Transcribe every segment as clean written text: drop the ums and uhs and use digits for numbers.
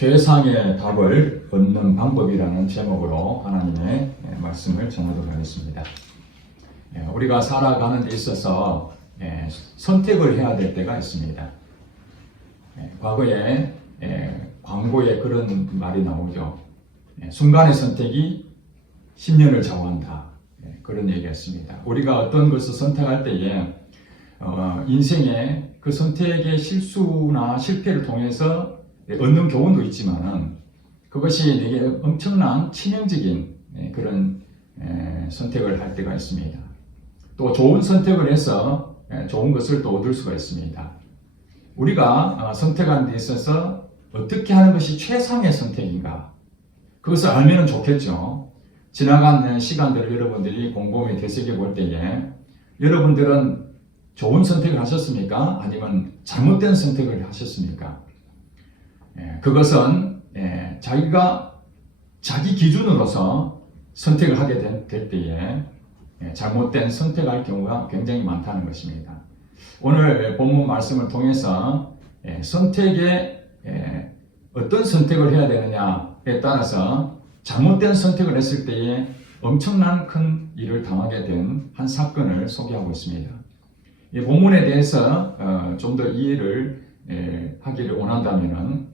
최상의 답을 얻는 방법이라는 제목으로 하나님의 말씀을 전하도록 하겠습니다. 우리가 살아가는 데 있어서 선택을 해야 될 때가 있습니다. 과거에 광고에 그런 말이 나오죠. 순간의 선택이 10년을 좌우한다. 그런 얘기였습니다. 우리가 어떤 것을 선택할 때에 인생의 그 선택의 실수나 실패를 통해서 얻는 교훈도 있지만 그것이 내게 엄청난 치명적인 그런 선택을 할 때가 있습니다. 또 좋은 선택을 해서 좋은 것을 또 얻을 수가 있습니다. 우리가 선택하는 데 있어서 어떻게 하는 것이 최상의 선택인가? 그것을 알면 좋겠죠. 지나간 시간들을 여러분들이 곰곰이 되새겨 볼 때에 여러분들은 좋은 선택을 하셨습니까? 아니면 잘못된 선택을 하셨습니까? 그것은 자기가 자기 기준으로서 선택을 하게 될 때에 잘못된 선택할 경우가 굉장히 많다는 것입니다. 오늘 본문 말씀을 통해서 선택에 어떤 선택을 해야 되느냐에 따라서 잘못된 선택을 했을 때에 엄청난 큰 일을 당하게 된 한 사건을 소개하고 있습니다. 이 본문에 대해서 좀 더 이해를 하기를 원한다면은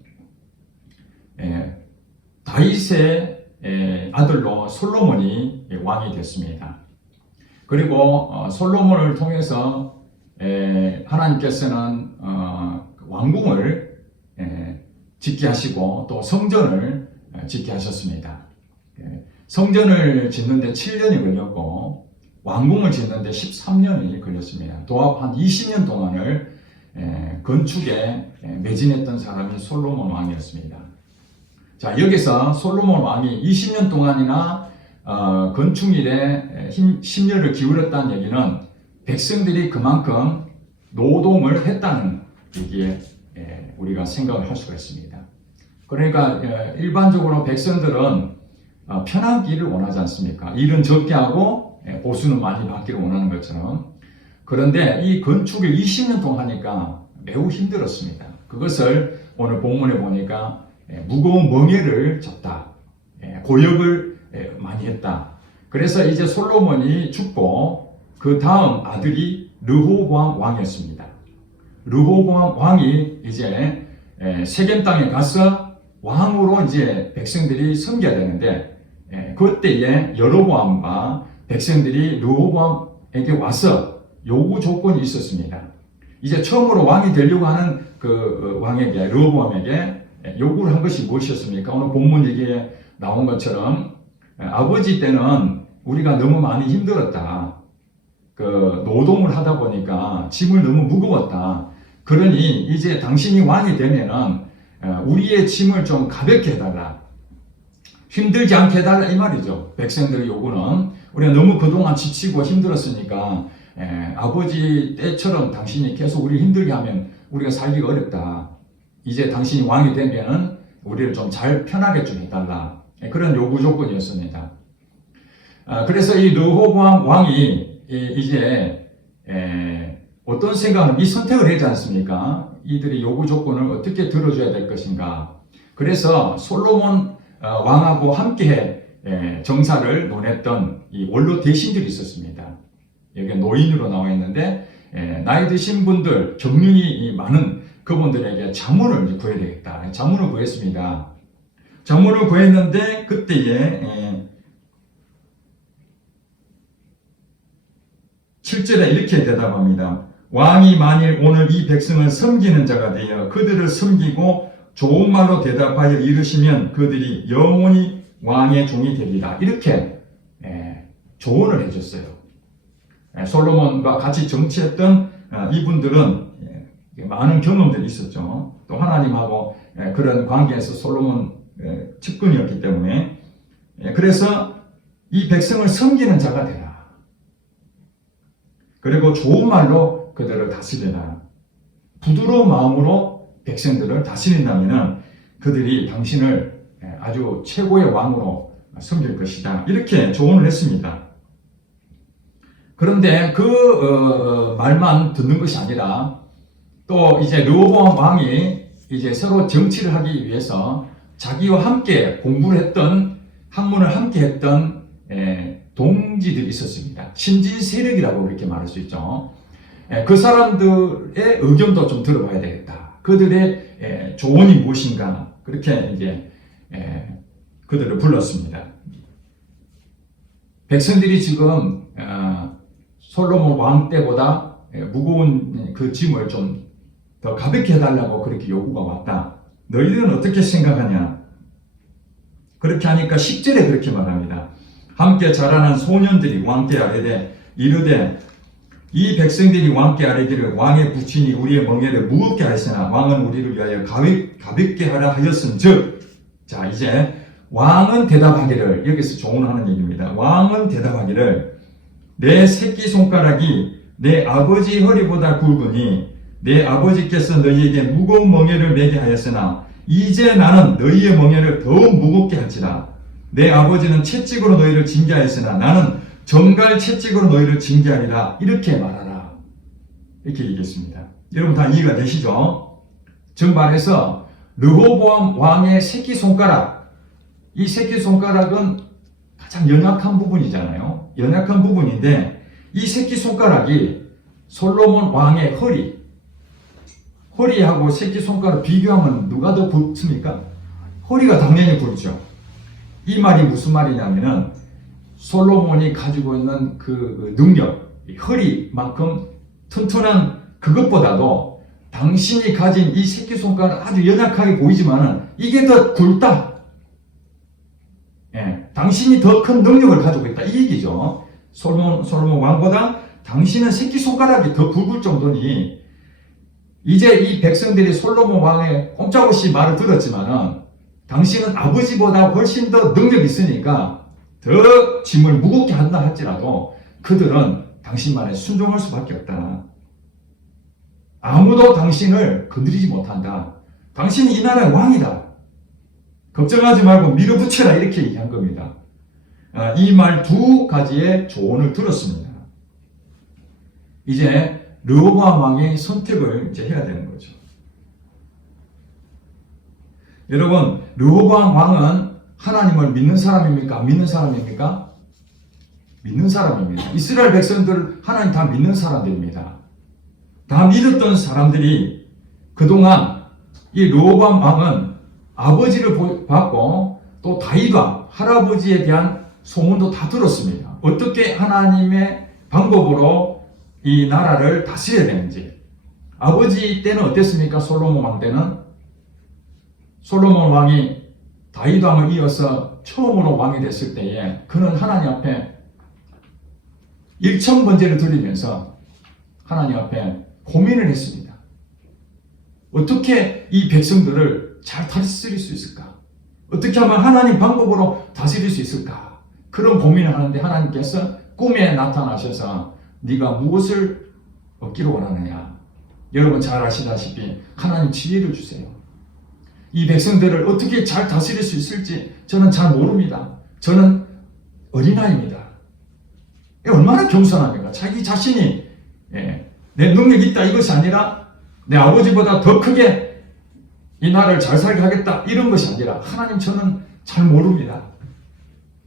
다윗의 아들로 솔로몬이 왕이 됐습니다. 그리고 솔로몬을 통해서 하나님께서는 왕궁을 짓게 하시고 또 성전을 짓게 하셨습니다. 성전을 짓는데 7년이 걸렸고 왕궁을 짓는데 13년이 걸렸습니다. 도합 한 20년 동안을 건축에 매진했던 사람이 솔로몬 왕이었습니다. 자, 여기서 솔로몬 왕이 20년 동안이나 건축일에 심려를 기울였다는 얘기는 백성들이 그만큼 노동을 했다는 얘기에 우리가 생각을 할 수가 있습니다. 그러니까 일반적으로 백성들은 편하기를 원하지 않습니까? 일은 적게 하고 보수는 많이 받기를 원하는 것처럼. 그런데 이 건축을 20년 동안 하니까 매우 힘들었습니다. 그것을 오늘 본문에 보니까 무거운 멍에를 졌다. 고역을 많이 했다. 그래서 이제 솔로몬이 죽고 그 다음 아들이 르호보암 왕이었습니다. 르호보암 왕이 이제 세겜 땅에 가서 왕으로 이제 백성들이 섬겨야 되는데 그때에 여로보암과 백성들이 르호보암에게 와서 요구 조건이 있었습니다. 이제 처음으로 왕이 되려고 하는 그 왕에게 르호보암에게 요구를 한 것이 무엇이었습니까? 오늘 본문 얘기에 나온 것처럼 아버지 때는 우리가 너무 많이 힘들었다. 그 노동을 하다 보니까 짐을 너무 무거웠다. 그러니 이제 당신이 왕이 되면은 우리의 짐을 좀 가볍게 해달라. 힘들지 않게 해달라 이 말이죠. 백성들의 요구는 우리가 너무 그동안 지치고 힘들었으니까 아버지 때처럼 당신이 계속 우리를 힘들게 하면 우리가 살기가 어렵다. 이제 당신이 왕이 되면 우리를 좀 잘 편하게 좀 해달라. 그런 요구 조건이었습니다. 그래서 이 르호보암 왕이 이제 어떤 생각을 이 선택을 하지 않습니까? 이들의 요구 조건을 어떻게 들어줘야 될 것인가. 그래서 솔로몬 왕하고 함께 정사를 논했던 이 원로 대신들이 있었습니다. 여기 노인으로 나와 있는데 나이 드신 분들, 경륜이 많은 그분들에게 자문을 구해야 되겠다. 자문을 구했습니다. 자문을 구했는데 그때에 7절에 이렇게 대답합니다. 왕이 만일 오늘 이 백성을 섬기는 자가 되어 그들을 섬기고 좋은 말로 대답하여 이르시면 그들이 영원히 왕의 종이 되리라. 이렇게 조언을 해줬어요. 솔로몬과 같이 정치했던 이분들은 많은 경험들이 있었죠. 또 하나님하고 그런 관계에서 솔로몬 측근이었기 때문에 그래서 이 백성을 섬기는 자가 되라. 그리고 좋은 말로 그들을 다스리라. 부드러운 마음으로 백성들을 다스린다면 그들이 당신을 아주 최고의 왕으로 섬길 것이다. 이렇게 조언을 했습니다. 그런데 그 말만 듣는 것이 아니라 또 이제 르호보암 왕이 이제 서로 정치를 하기 위해서 자기와 함께 공부를 했던, 학문을 함께 했던 동지들이 있었습니다. 신진 세력이라고 그렇게 말할 수 있죠. 그 사람들의 의견도 좀 들어봐야 되겠다. 그들의 조언이 무엇인가, 그렇게 이제 그들을 불렀습니다. 백성들이 지금 솔로몬 왕 때보다 무거운 그 짐을 좀 더 가볍게 해달라고 그렇게 요구가 왔다. 너희들은 어떻게 생각하냐? 그렇게 하니까 10절에 그렇게 말합니다. 함께 자라난 소년들이 왕께 아뢰되 이르되 이 백성들이 왕께 아뢰기를 왕의 부친이 우리의 멍에를 무겁게 하였으나 왕은 우리를 위하여 가볍게 하라 하였은즉. 자, 이제 왕은 대답하기를, 여기서 조언하는 얘기입니다. 왕은 대답하기를 내 새끼손가락이 내 아버지 허리보다 굵으니 내 아버지께서 너희에게 무거운 멍에를 매게 하였으나 이제 나는 너희의 멍에를 더욱 무겁게 할지라. 내 아버지는 채찍으로 너희를 징계하였으나 나는 정갈 채찍으로 너희를 징계하리라. 이렇게 말하라. 이렇게 얘기했습니다. 여러분 다 이해가 되시죠? 즉 말해서 르호보암 왕의 새끼손가락, 이 새끼손가락은 가장 연약한 부분이잖아요. 연약한 부분인데 이 새끼손가락이 솔로몬 왕의 허리하고 새끼손가락 비교하면 누가 더 굵습니까? 허리가 당연히 굵죠. 이 말이 무슨 말이냐면은 솔로몬이 가지고 있는 그 능력, 허리만큼 튼튼한 그것보다도 당신이 가진 이 새끼손가락 아주 연약하게 보이지만은 이게 더 굵다. 당신이 더 큰 능력을 가지고 있다. 이 얘기죠. 솔로몬 왕보다 당신은 새끼손가락이 더 굵을 정도니 이제 이 백성들이 솔로몬 왕의 꼼짝없이 말을 들었지만은 당신은 아버지보다 훨씬 더 능력이 있으니까 더 짐을 무겁게 한다 할지라도 그들은 당신 말에 순종할 수밖에 없다. 아무도 당신을 건드리지 못한다. 당신이 이 나라의 왕이다. 걱정하지 말고 밀어붙여라. 이렇게 얘기한 겁니다. 이 말 두 가지의 조언을 들었습니다. 이제 르호보암 왕의 선택을 이제 해야 되는 거죠. 여러분, 르호보암 왕은 하나님을 믿는 사람입니까? 안 믿는 사람입니까? 믿는 사람입니다. 이스라엘 백성들 하나님 다 믿는 사람들입니다. 다 믿었던 사람들이 그동안 이 르호보암 왕은 아버지를 받고 또 다윗 왕, 할아버지에 대한 소문도 다 들었습니다. 어떻게 하나님의 방법으로 이 나라를 다스려야 되는지. 아버지 때는 어땠습니까? 솔로몬 왕 때는 솔로몬 왕이 다윗 왕을 이어서 처음으로 왕이 됐을 때에 그는 하나님 앞에 일천번제를 드리면서 하나님 앞에 고민을 했습니다. 어떻게 이 백성들을 잘 다스릴 수 있을까? 어떻게 하면 하나님 방법으로 다스릴 수 있을까? 그런 고민을 하는데 하나님께서 꿈에 나타나셔서 네가 무엇을 얻기를 원하느냐? 여러분 잘 아시다시피 하나님 지혜를 주세요. 이 백성들을 어떻게 잘 다스릴 수 있을지 저는 잘 모릅니다. 저는 어린아이입니다. 얼마나 겸손합니까? 자기 자신이 내 능력이 있다 이것이 아니라 내 아버지보다 더 크게 이 나라를 잘 살게 하겠다 이런 것이 아니라 하나님 저는 잘 모릅니다.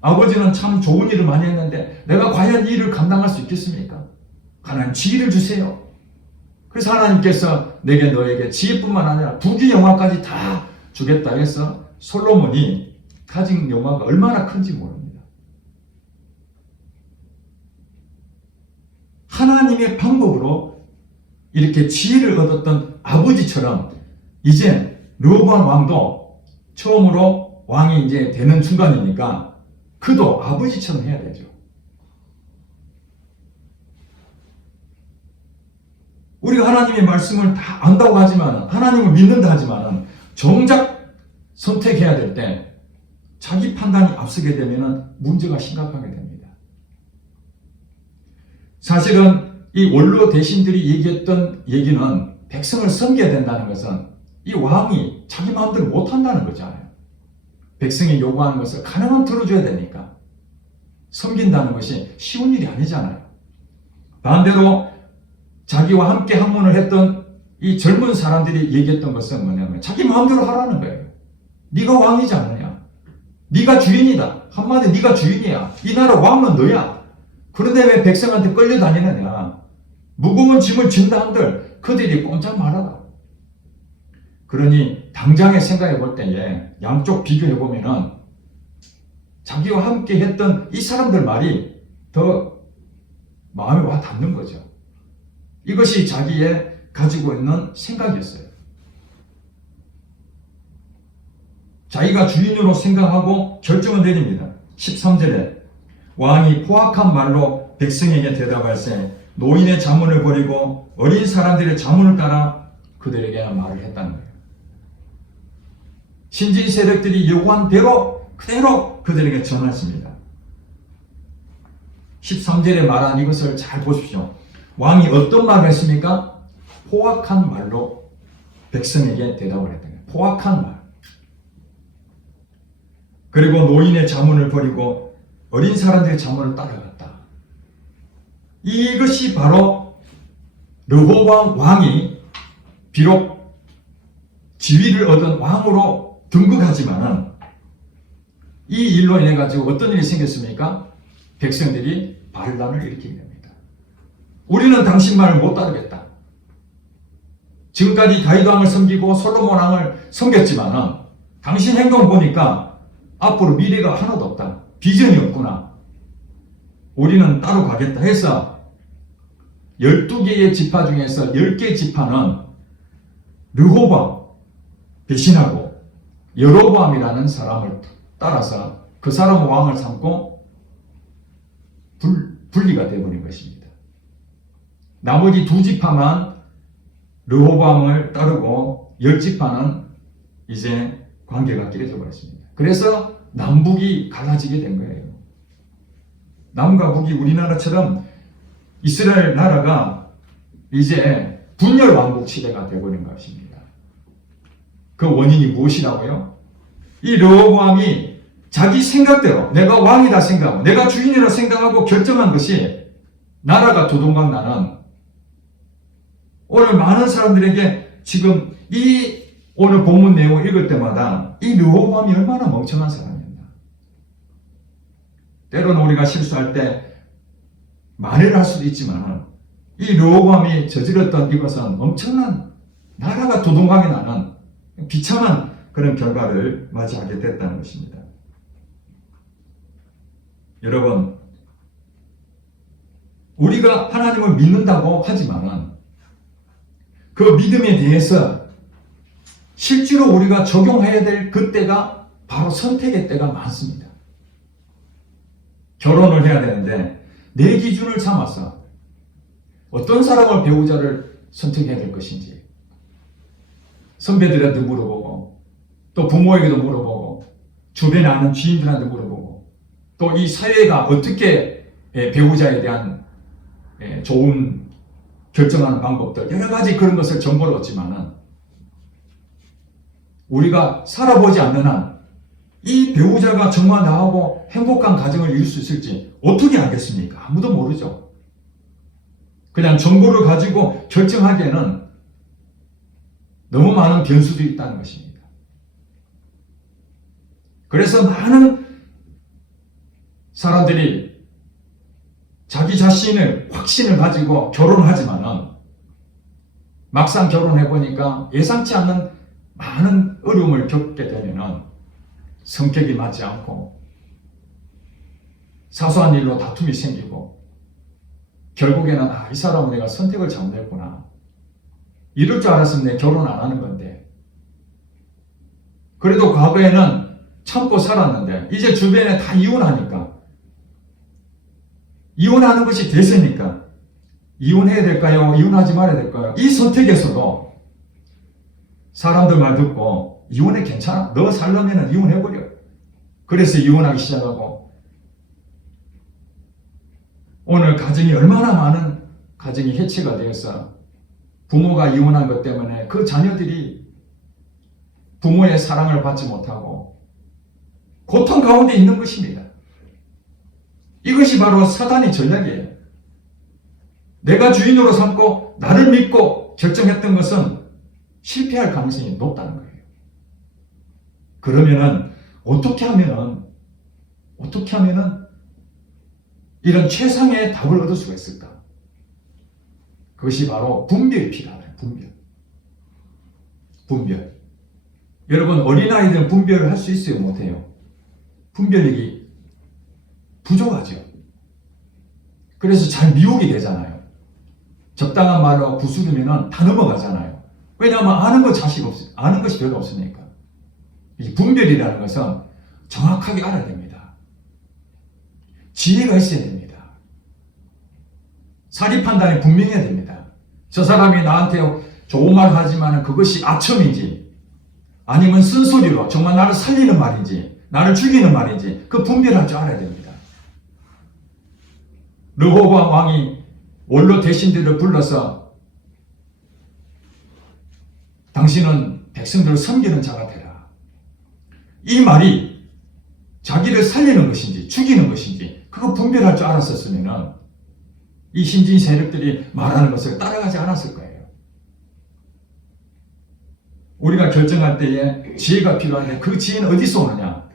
아버지는 참 좋은 일을 많이 했는데 내가 과연 이 일을 감당할 수 있겠습니까? 하나님 지혜를 주세요. 그래서 하나님께서 내게 너에게 지혜뿐만 아니라 부귀 영화까지 다 주겠다 해서 솔로몬이 가진 영화가 얼마나 큰지 모릅니다. 하나님의 방법으로 이렇게 지혜를 얻었던 아버지처럼 이제 르호보암 왕도 처음으로 왕이 이제 되는 순간이니까 그도 아버지처럼 해야 되죠. 우리가 하나님의 말씀을 다 안다고 하지만 하나님을 믿는다 하지만 정작 선택해야 될 때 자기 판단이 앞서게 되면 문제가 심각하게 됩니다. 사실은 이 원로 대신들이 얘기했던 얘기는 백성을 섬겨야 된다는 것은 이 왕이 자기 마음대로 못한다는 거잖아요. 백성이 요구하는 것을 가능하면 들어줘야 되니까 섬긴다는 것이 쉬운 일이 아니잖아요. 반대로 자기와 함께 학문을 했던 이 젊은 사람들이 얘기했던 것은 뭐냐면 자기 마음대로 하라는 거예요. 네가 왕이지 않느냐? 네가 주인이다. 한마디 네가 주인이야. 이 나라 왕은 너야. 그런데 왜 백성한테 끌려다니느냐? 무거운 짐을 진다 한들 그들이 꼼짝 말아라. 그러니 당장에 생각해 볼 때에 양쪽 비교해 보면은 자기와 함께 했던 이 사람들 말이 더 마음에 와 닿는 거죠. 이것이 자기의 가지고 있는 생각이었어요. 자기가 주인으로 생각하고 결정을 내립니다. 13절에 왕이 포악한 말로 백성에게 대답할세 노인의 자문을 버리고 어린 사람들의 자문을 따라 그들에게 말을 했다는 거예요. 신진 세력들이 요구한 대로 그대로 그들에게 전하십니다. 13절에 말한 이것을 잘 보십시오. 왕이 어떤 말을 했습니까? 포악한 말로 백성에게 대답을 했던 거예요. 포악한 말. 그리고 노인의 자문을 버리고 어린 사람들의 자문을 따라갔다. 이것이 바로 르호보암 왕이 비록 지위를 얻은 왕으로 등극하지만은 이 일로 인해 가지고 어떤 일이 생겼습니까? 백성들이 반란을 일으키게 됩니다. 우리는 당신 말을 못 따르겠다. 지금까지 다윗 왕을 섬기고 솔로몬 왕을 섬겼지만은 당신 행동 보니까 앞으로 미래가 하나도 없다. 비전이 없구나. 우리는 따로 가겠다 해서 12개의 지파 중에서 10개의 지파는 르호보암 배신하고 여로보암이라는 사람을 따라서 그 사람은 왕을 삼고 분리가 되어버린 것입니다. 나머지 2지파만 르호보암을 따르고 10지파는 이제 관계가 깨져 버렸습니다. 그래서 남북이 갈라지게 된 거예요. 남과 북이 우리나라처럼 이스라엘 나라가 이제 분열 왕국 시대가 되어버린 것입니다. 그 원인이 무엇이라고요? 이 르호보암이 자기 생각대로 내가 왕이다 생각하고 내가 주인이라 생각하고 결정한 것이 나라가 두동강 나는 오늘 많은 사람들에게 지금 이 오늘 본문 내용을 읽을 때마다 이 르호보암이 얼마나 멍청한 사람이었나. 때로는 우리가 실수할 때 만회를 할 수도 있지만 이 르호보암이 저질렀던 이것은 엄청난 나라가 두동강에 나는 비참한 그런 결과를 맞이하게 됐다는 것입니다. 여러분, 우리가 하나님을 믿는다고 하지만은 그 믿음에 대해서 실제로 우리가 적용해야 될 그때가 바로 선택의 때가 많습니다. 결혼을 해야 되는데 내 기준을 삼아서 어떤 사람을 배우자를 선택해야 될 것인지 선배들한테 물어보고 또 부모에게도 물어보고 주변에 아는 지인들한테 물어보고 또 이 사회가 어떻게 배우자에 대한 좋은 결정하는 방법들 여러 가지 그런 것을 정보를 얻지만은 우리가 살아보지 않는 한 이 배우자가 정말 나하고 행복한 가정을 이룰 수 있을지 어떻게 알겠습니까? 아무도 모르죠. 그냥 정보를 가지고 결정하기에는 너무 많은 변수들이 있다는 것입니다. 그래서 많은 사람들이 자기 자신의 확신을 가지고 결혼을 하지만은 막상 결혼해보니까 예상치 않는 많은 어려움을 겪게 되면은 성격이 맞지 않고 사소한 일로 다툼이 생기고 결국에는 이 사람은 내가 선택을 잘못했구나. 이럴 줄 알았으면 내 결혼 안 하는 건데 그래도 과거에는 참고 살았는데 이제 주변에 다 이혼하니까 이혼하는 것이 대세니까 이혼해야 될까요? 이혼하지 말아야 될까요? 이 선택에서도 사람들 말 듣고 이혼해 괜찮아? 너 살려면 이혼해버려. 그래서 이혼하기 시작하고 오늘 가정이 얼마나 많은 가정이 해체가 되어서 부모가 이혼한 것 때문에 그 자녀들이 부모의 사랑을 받지 못하고 고통 가운데 있는 것입니다. 이것이 바로 사단의 전략이에요. 내가 주인으로 삼고 나를 믿고 결정했던 것은 실패할 가능성이 높다는 거예요. 그러면은 어떻게 하면은 이런 최상의 답을 얻을 수가 있을까? 그것이 바로 분별이 필요하다. 분별. 여러분, 어린아이들은 분별을 할 수 있어요? 못해요? 분별력이 부족하죠. 그래서 잘 미혹이 되잖아요. 적당한 말로 구스르면 다 넘어가잖아요. 왜냐하면 아는 것이 별로 없으니까. 이 분별이라는 것은 정확하게 알아야 됩니다. 지혜가 있어야 됩니다. 사리 판단이 분명해야 됩니다. 저 사람이 나한테 좋은 말을 하지만 그것이 아첨인지 아니면 쓴소리로 정말 나를 살리는 말인지 나를 죽이는 말인지 그 분별할 줄 알아야 됩니다. 르호보암 왕이 원로 대신들을 불러서 당신은 백성들을 섬기는 자가 되라. 이 말이 자기를 살리는 것인지 죽이는 것인지 그거 분별할 줄 알았었으면 이 신진 세력들이 말하는 것을 따라가지 않았을 거예요. 우리가 결정할 때에 지혜가 필요한데 그 지혜는 어디서 오느냐?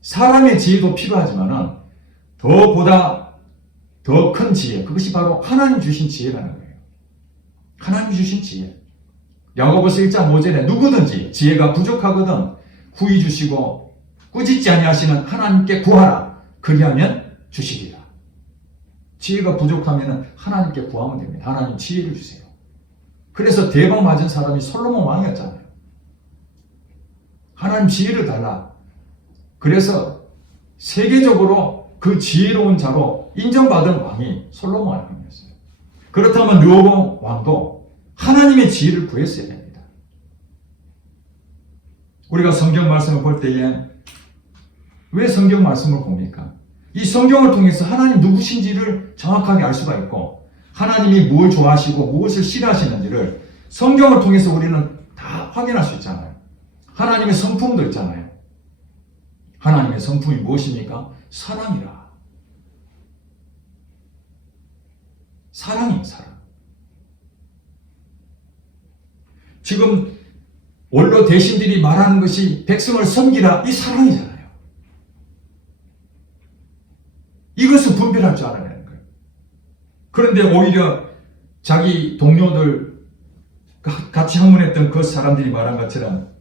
사람의 지혜도 필요하지만 보다 더 큰 지혜, 그것이 바로 하나님 주신 지혜라는 거예요. 하나님 주신 지혜. 야고보서 1장 5절에 누구든지 지혜가 부족하거든 후히 주시고 꾸짖지 아니하시는 하나님께 구하라. 그리하면 주시리라. 지혜가 부족하면 하나님께 구하면 됩니다. 하나님 지혜를 주세요. 그래서 대박 맞은 사람이 솔로몬 왕이었잖아요. 하나님 지혜를 달라. 그래서 세계적으로 그 지혜로운 자로 인정받은 왕이 솔로몬 왕이었어요. 그렇다면 르호보암 왕도 하나님의 지혜를 구했어야 됩니다. 우리가 성경 말씀을 볼 때에 왜 성경 말씀을 봅니까? 이 성경을 통해서 하나님 누구신지를 정확하게 알 수가 있고 하나님이 뭘 좋아하시고 무엇을 싫어하시는지를 성경을 통해서 우리는 다 확인할 수 있잖아요. 하나님의 성품도 있잖아요. 하나님의 성품이 무엇입니까? 사랑이라. 사랑이에요, 사랑. 지금 원로 대신들이 말하는 것이 백성을 섬기라, 이 사랑이잖아요. 이것을 분별할 줄 알아야 하는 거예요. 그런데 오히려 자기 동료들 같이 항문했던 그 사람들이 말한 것처럼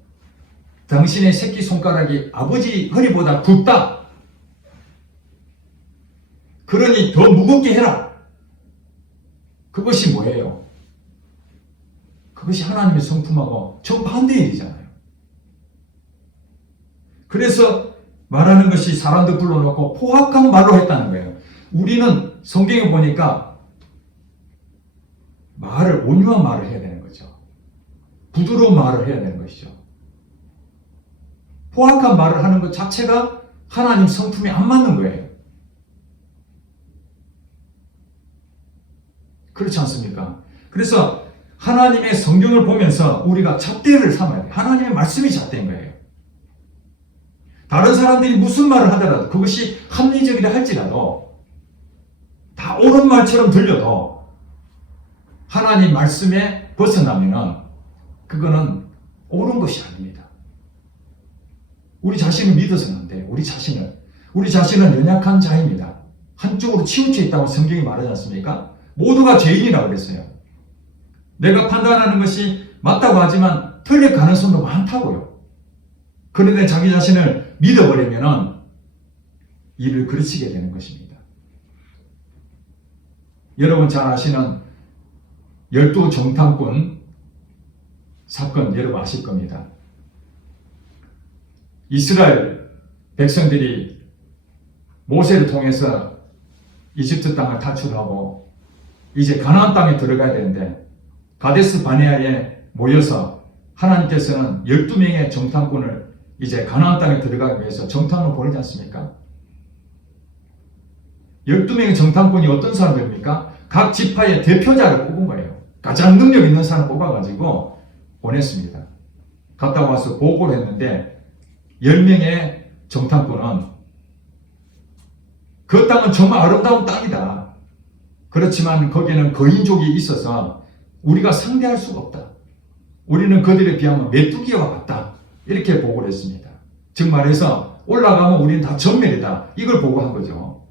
당신의 새끼손가락이 아버지 허리보다 굵다. 그러니 더 무겁게 해라. 그것이 뭐예요? 그것이 하나님의 성품하고 정반대의 일이잖아요. 그래서 말하는 것이 사람들 불러놓고 포악한 말로 했다는 거예요. 우리는 성경에 보니까 온유한 말을 해야 되는 거죠. 부드러운 말을 해야 되는 것이죠. 포악한 말을 하는 것 자체가 하나님 성품에 안 맞는 거예요. 그렇지 않습니까? 그래서 하나님의 성경을 보면서 우리가 잣대를 삼아야 돼요. 하나님의 말씀이 잣대인 거예요. 다른 사람들이 무슨 말을 하더라도 그것이 합리적이라 할지라도 다 옳은 말처럼 들려도 하나님 말씀에 벗어나면 그거는 옳은 것이 아닙니다. 우리 자신을 믿어서는 안 돼요. 우리 자신은 연약한 자입니다. 한쪽으로 치우쳐 있다고 성경이 말하지 않습니까? 모두가 죄인이라고 그랬어요. 내가 판단하는 것이 맞다고 하지만 틀릴 가능성도 많다고요. 그런데 자기 자신을 믿어버리면 일을 그르치게 되는 것입니다. 여러분 잘 아시는 12정탐꾼 사건 여러분 아실 겁니다. 이스라엘 백성들이 모세를 통해서 이집트 땅을 탈출하고 이제 가나안 땅에 들어가야 되는데 가데스 바네아에 모여서 하나님께서는 12명의 정탐꾼을 이제 가나안 땅에 들어가기 위해서 정탐을 보내지 않습니까? 12명의 정탐꾼이 어떤 사람들입니까? 각 지파의 대표자를 뽑은 거예요. 가장 능력 있는 사람 뽑아가지고 보냈습니다. 갔다 와서 보고를 했는데 10명의 정탐꾼은 그 땅은 정말 아름다운 땅이다. 그렇지만 거기에는 거인족이 있어서 우리가 상대할 수가 없다. 우리는 그들에 비하면 메뚜기와 같다. 이렇게 보고를 했습니다. 즉 말해서 올라가면 우리는 다 전멸이다. 이걸 보고한 거죠.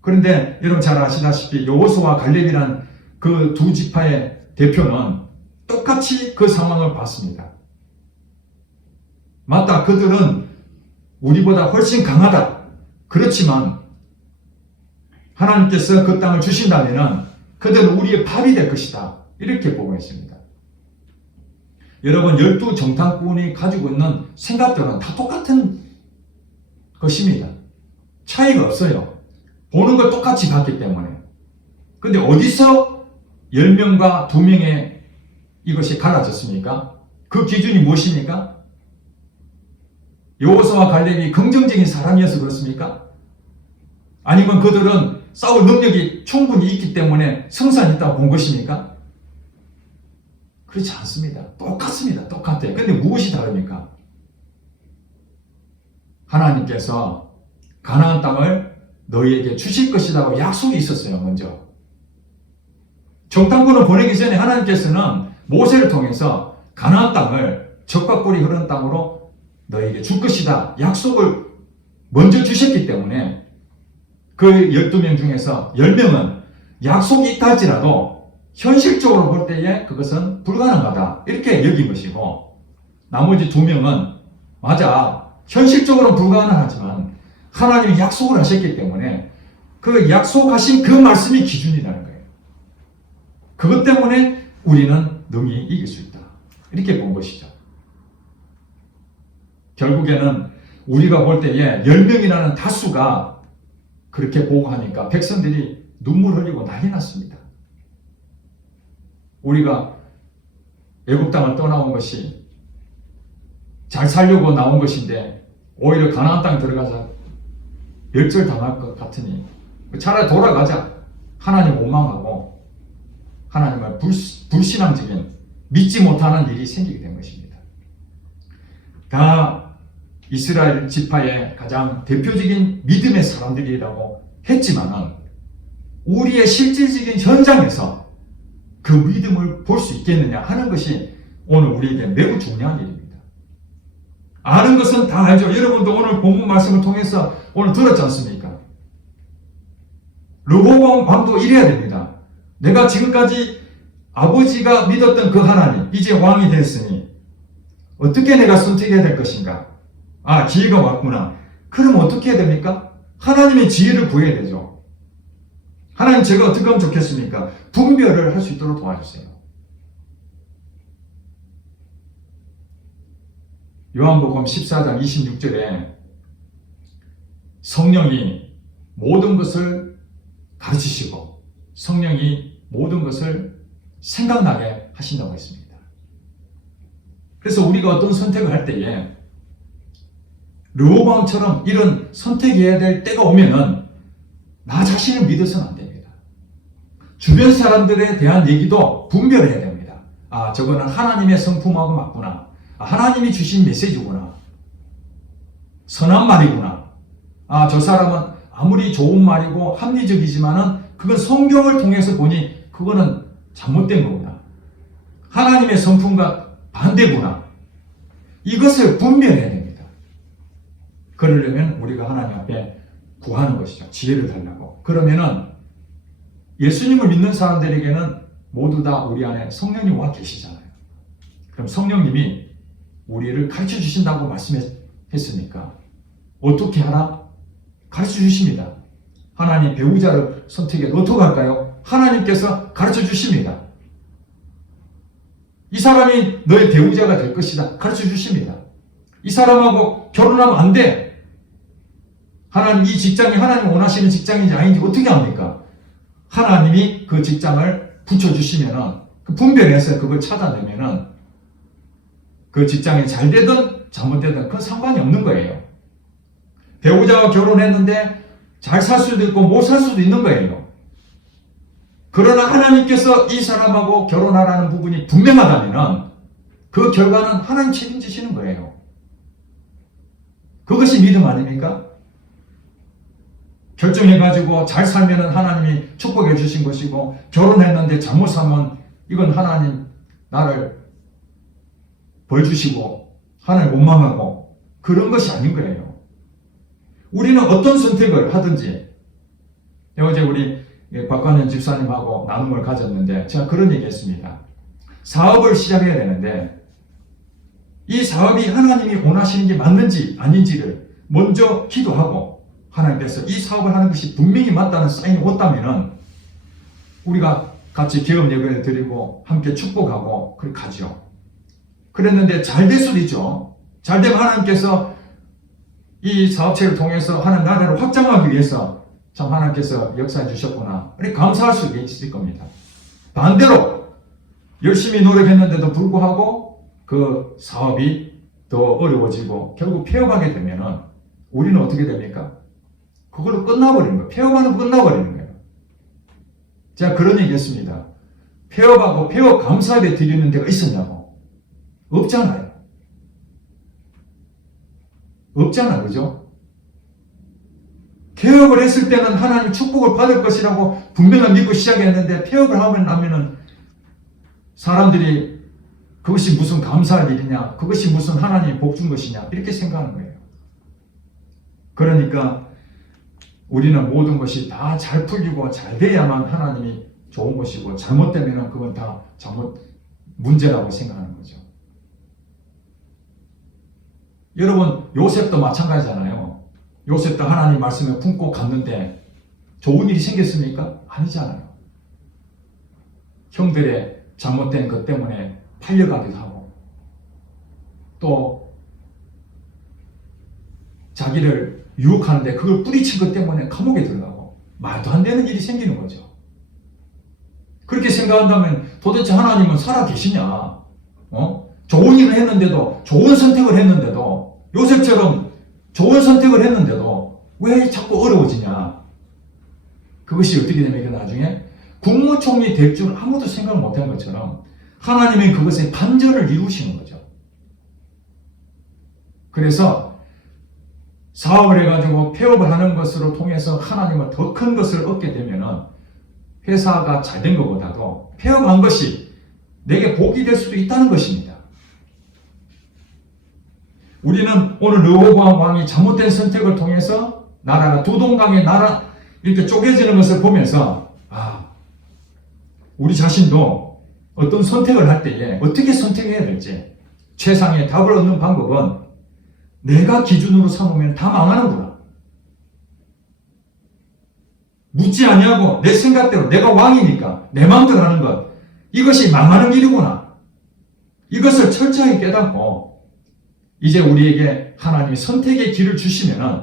그런데 여러분 잘 아시다시피 여호수아와 갈렙이란 그 두 지파의 대표는 똑같이 그 상황을 봤습니다. 맞다. 그들은 우리보다 훨씬 강하다. 그렇지만 하나님께서 그 땅을 주신다면 그들은 우리의 밥이 될 것이다. 이렇게 보고 있습니다. 여러분 12정탐꾼이 가지고 있는 생각들은 다 똑같은 것입니다. 차이가 없어요. 보는 걸 똑같이 봤기 때문에. 근데 어디서 10명과 2명의 이것이 갈라졌습니까? 그 기준이 무엇입니까? 여호수아와 갈렙이 긍정적인 사람이어서 그렇습니까? 아니면 그들은 싸울 능력이 충분히 있기 때문에 승산이 있다고 본 것입니까? 그렇지 않습니다. 똑같습니다. 똑같아요. 근데 무엇이 다릅니까? 하나님께서 가나안 땅을 너희에게 주실 것이라고 약속이 있었어요. 먼저. 정탐꾼을 보내기 전에 하나님께서는 모세를 통해서 가나안 땅을 적과 꿀이 흐르는 땅으로 너희에게 줄 것이다. 약속을 먼저 주셨기 때문에 그 12명 중에서 10명은 약속이 있다 할지라도 현실적으로 볼 때에 그것은 불가능하다. 이렇게 여긴 것이고 나머지 2명은 맞아. 현실적으로는 불가능하지만 하나님이 약속을 하셨기 때문에 그 약속하신 그 말씀이 기준이라는 거예요. 그것 때문에 우리는 능히 이길 수 있다. 이렇게 본 것이죠. 결국에는 우리가 볼 때에 10명이라는 다수가 그렇게 보고하니까 백성들이 눈물 흘리고 난리 났습니다. 우리가 애국 땅을 떠나온 것이 잘 살려고 나온 것인데 오히려 가나안 땅 들어가서 멸절당할 것 같으니 차라리 돌아가자. 하나님 원망하고 하나님을 불신앙적인 믿지 못하는 일이 생기게 된 것입니다. 다 이스라엘 지파의 가장 대표적인 믿음의 사람들이라고 했지만은 우리의 실질적인 현장에서 그 믿음을 볼 수 있겠느냐 하는 것이 오늘 우리에게 매우 중요한 일입니다. 아는 것은 다 알죠. 여러분도 오늘 본문 말씀을 통해서 오늘 들었지 않습니까? 르호보암 왕도 이래야 됩니다. 내가 지금까지 아버지가 믿었던 그 하나님, 이제 왕이 됐으니 어떻게 내가 선택해야 될 것인가? 아, 기회가 왔구나. 그럼 어떻게 해야 됩니까? 하나님의 지혜를 구해야 되죠. 하나님 제가 어떻게 하면 좋겠습니까? 분별을 할 수 있도록 도와주세요. 요한복음 14장 26절에 성령이 모든 것을 가르치시고 성령이 모든 것을 생각나게 하신다고 했습니다. 그래서 우리가 어떤 선택을 할 때에 르호보암처럼 이런 선택해야 될 때가 오면은 나 자신을 믿어서는 안 됩니다. 주변 사람들에 대한 얘기도 분별해야 됩니다. 아, 저거는 하나님의 성품하고 맞구나. 아, 하나님이 주신 메시지구나. 선한 말이구나. 아, 저 사람은 아무리 좋은 말이고 합리적이지만은 그건 성경을 통해서 보니 그거는 잘못된 거구나. 하나님의 성품과 반대구나. 이것을 분별해야 됩니다. 그러려면 우리가 하나님 앞에 구하는 것이죠. 지혜를 달라고. 그러면은 예수님을 믿는 사람들에게는 모두 다 우리 안에 성령님 와 계시잖아요. 그럼 성령님이 우리를 가르쳐 주신다고 말씀했으니까 어떻게 하라? 가르쳐 주십니다. 하나님 배우자를 선택해 어떻게 할까요? 하나님께서 가르쳐 주십니다. 이 사람이 너의 배우자가 될 것이다. 가르쳐 주십니다. 이 사람하고 결혼하면 안 돼. 하나님 이 직장이 하나님 원하시는 직장인지 아닌지 어떻게 합니까? 하나님이 그 직장을 붙여주시면은 그 분별해서 그걸 찾아내면은 그 직장이 잘 되든 잘못되든 그건 상관이 없는 거예요. 배우자와 결혼했는데 잘 살 수도 있고 못 살 수도 있는 거예요. 그러나 하나님께서 이 사람하고 결혼하라는 부분이 분명하다면은 그 결과는 하나님 책임지시는 거예요. 그것이 믿음 아닙니까? 결정해가지고 잘 살면은 하나님이 축복해 주신 것이고 결혼했는데 잘못 살면 이건 하나님 나를 벌 주시고 하나님 원망하고 그런 것이 아닌 거예요. 우리는 어떤 선택을 하든지, 어제 우리 박관현 집사님하고 나눔을 가졌는데 제가 그런 얘기 했습니다. 사업을 시작해야 되는데 이 사업이 하나님이 원하시는 게 맞는지 아닌지를 먼저 기도하고 하나님께서 이 사업을 하는 것이 분명히 맞다는 사인이 왔다면은 우리가 같이 기업 예배를 드리고 함께 축복하고 그렇게 가죠. 그랬는데 잘 될 수도 있죠. 잘 되면 하나님께서 이 사업체를 통해서 하나님 나라를 확장하기 위해서 참 하나님께서 역사해 주셨구나. 그렇게 감사할 수 있을 겁니다. 반대로 열심히 노력했는데도 불구하고 그 사업이 더 어려워지고 결국 폐업하게 되면은 우리는 어떻게 됩니까? 그걸로 끝나버리는 거예요. 폐업하는 거 끝나버리는 거예요. 제가 그런 얘기 했습니다. 폐업하고 폐업 감사예배 드리는 데가 있었냐고. 없잖아요. 없잖아, 그죠? 개업을 했을 때는 하나님 축복을 받을 것이라고 분명히 믿고 시작했는데 폐업을 하면은 사람들이 그것이 무슨 감사할 일이냐, 그것이 무슨 하나님이 복 준 것이냐 이렇게 생각하는 거예요. 그러니까 우리는 모든 것이 다 잘 풀리고 잘 돼야만 하나님이 좋은 것이고 잘못되면 그건 다 잘못 문제라고 생각하는 거죠. 여러분 요셉도 마찬가지잖아요. 요셉도 하나님 말씀을 품고 갔는데 좋은 일이 생겼습니까? 아니잖아요. 형들의 잘못된 것 때문에 팔려가기도 하고 또 자기를 유혹하는데 그걸 뿌리친 것 때문에 감옥에 들어가고 말도 안 되는 일이 생기는 거죠. 그렇게 생각한다면 도대체 하나님은 살아계시냐? 좋은 일을 했는데도 좋은 선택을 했는데도 요셉처럼 좋은 선택을 했는데도 왜 자꾸 어려워지냐? 그것이 어떻게 됩니까? 나중에 국무총리 될 줄 아무도 생각 못한 것처럼 하나님이 그것의 반전을 이루시는 거죠. 그래서 사업을 해가지고 폐업을 하는 것으로 통해서 하나님은 더 큰 것을 얻게 되면은 회사가 잘 된 것보다도 폐업한 것이 내게 복이 될 수도 있다는 것입니다. 우리는 오늘 르호보암 왕이 잘못된 선택을 통해서 나라가 두 동강의 나라 이렇게 쪼개지는 것을 보면서 우리 자신도 어떤 선택을 할 때에 어떻게 선택해야 될지 최상의 답을 얻는 방법은 내가 기준으로 삼으면 다 망하는구나. 묻지 아니하고 내 생각대로 내가 왕이니까 내 마음대로 하는 것 이것이 망하는 길이구나. 이것을 철저히 깨닫고 이제 우리에게 하나님이 선택의 길을 주시면은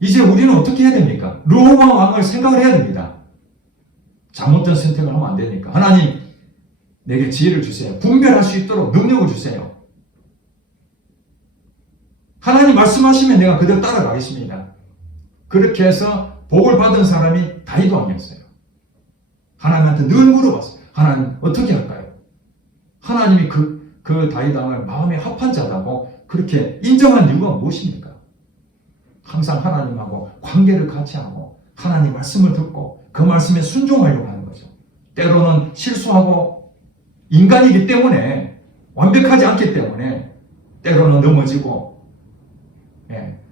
이제 우리는 어떻게 해야 됩니까? 르호보암 왕을 생각을 해야 됩니다. 잘못된 선택을 하면 안 되니까 하나님 내게 지혜를 주세요. 분별할 수 있도록 능력을 주세요. 하나님 말씀하시면 내가 그대로 따라가겠습니다. 그렇게 해서 복을 받은 사람이 다윗 왕이었어요. 하나님한테 늘 물어봤어요. 하나님 어떻게 할까요? 하나님이 그 다윗 왕을 마음에 합한 자라고 그렇게 인정한 이유가 무엇입니까? 항상 하나님하고 관계를 같이 하고 하나님 말씀을 듣고 그 말씀에 순종하려고 하는 거죠. 때로는 실수하고 인간이기 때문에 완벽하지 않기 때문에 때로는 넘어지고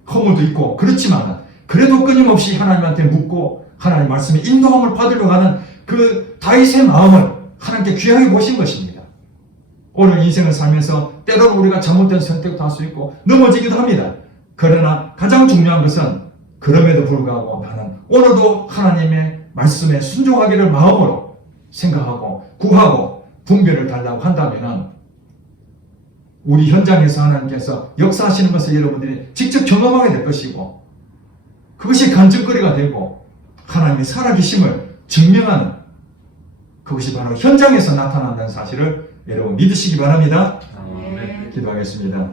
허물도 있고 그렇지만 그래도 끊임없이 하나님한테 묻고 하나님 말씀에 인도함을 받으려고 하는 그 다윗의 마음을 하나님께 귀하게 보신 것입니다. 오늘 인생을 살면서 때로는 우리가 잘못된 선택도 할 수 있고 넘어지기도 합니다. 그러나 가장 중요한 것은 그럼에도 불구하고 나는 오늘도 하나님의 말씀에 순종하기를 마음으로 생각하고 구하고 분별을 달라고 한다면 우리 현장에서 하나님께서 역사하시는 것을 여러분들이 직접 경험하게 될 것이고 그것이 간증거리가 되고 하나님의 살아계심을 증명하는 그것이 바로 현장에서 나타난다는 사실을 여러분 믿으시기 바랍니다. 아멘. 기도하겠습니다.